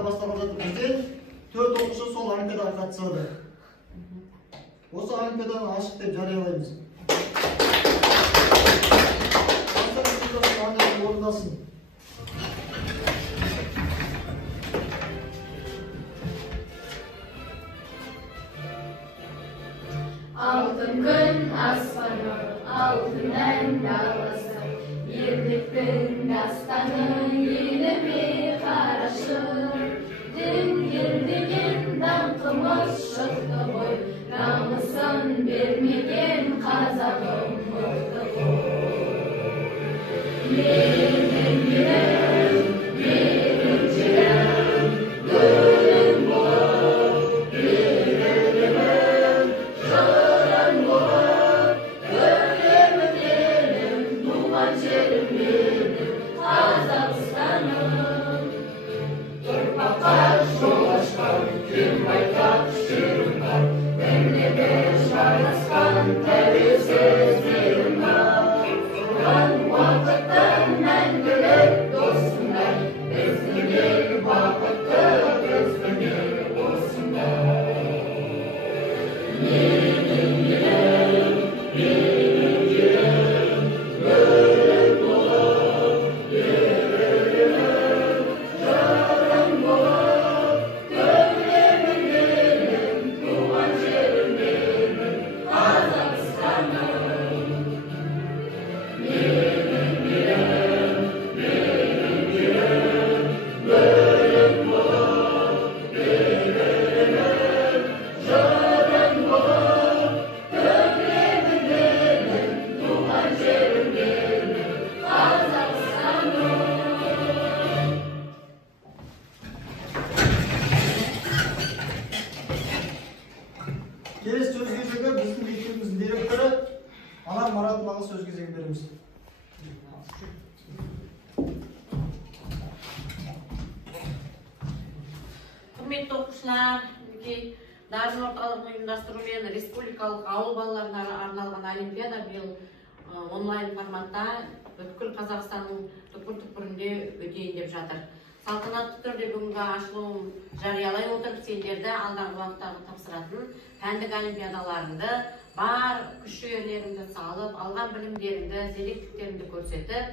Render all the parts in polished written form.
олимпиада басталып жатыр. Бізден 4 оқушы сол олимпиадаға қатысады. Осы олимпиаданы ашық деп жариялаймыз. Орындасын. Altın gün aslanı, altından dalası, birlikten dastanı yine bir karışır. Dün girdiğin dankımız çıktı boy, namusun vermegen kazanım mutlu boy. Келесі сөз кезегі біздің мектебіміздің директоры Анар Маратовнаға сөз кезегін береміз. Құрметті оқушылар, Дарын орталығының ұйымдастыруымен республикалық ауыл балаларына арналған олимпиада биыл онлайн форматта бүкіл Қазақстанның түкпір-түкпірінде өтейін деп жатыр. Салтанатты түрде бүгінгі ашылуын жариялай отырып, сендерді алдағы уақыттағы тапсыратын пәндік олимпиадаларыңды бар күш-жігерлеріңді салып, алған білімдеріңді, зеректіктеріңді көрсетіп,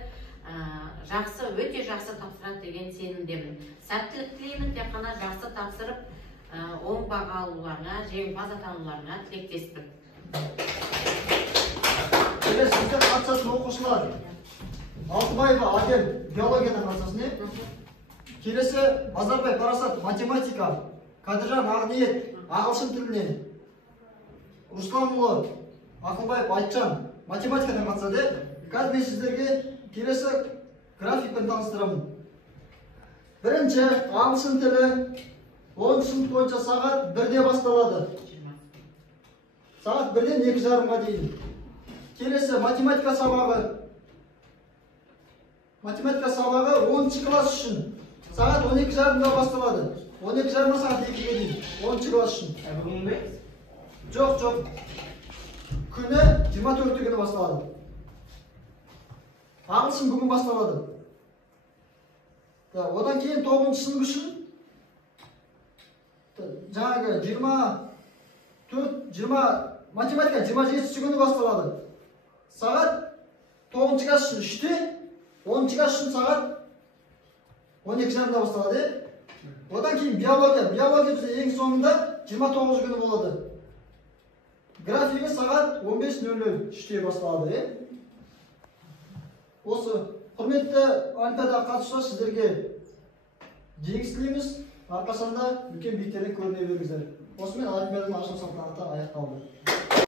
өте жақсы тапсырады деген сенімдемін. Сәттілік тілеймін, тек қана жақсы тапсырып, оң баға алуларына, жеңімпаз атануларына тілектеспін. Келесі сіздер қатысатын оқушылар Алтыбаева Адел биологиядан қатысасың. Келесі Базарбай Парасат математика, Кадыржан Ағниет ағылшын тілінен, Русланұлы Ақылбаев Айтжан математикадан қатысады. Қазір мен сіздерге келесі графикпен таныстырамын. Бірінші ағылшын тілі 10 сынып бойынша сағат 1-де басталады. Сағат 1-ден 2:30-ға дейін. Келесі математика сабағы 10 класс үшін сағат 12:30-да басталады. 12:30 сағат 2-ге дейін. 10 класс үшін. Бүгін бе? Жоқ. Күні 24 күні басталады. Ағылшын бүгін басталады. Одан кейін 9 сынып үшін жаңағы 20 математика 27 күні басталады. Сағат 9 класс үшін 3-те, 10 класс үшін сағат 12:30-да басталады. Одан кейін биология бізде ең соңында 29 күні болады. Графигі сағат 15:00 3-те басталады. Осы құрметті олимпиадаға қатысушылар, сіздерге жеңіс тілейміз. Арқасында үлкен биіктерден көріне беріңіздер. Осымен олимпиаданың ашылу салтанаты аяқталды.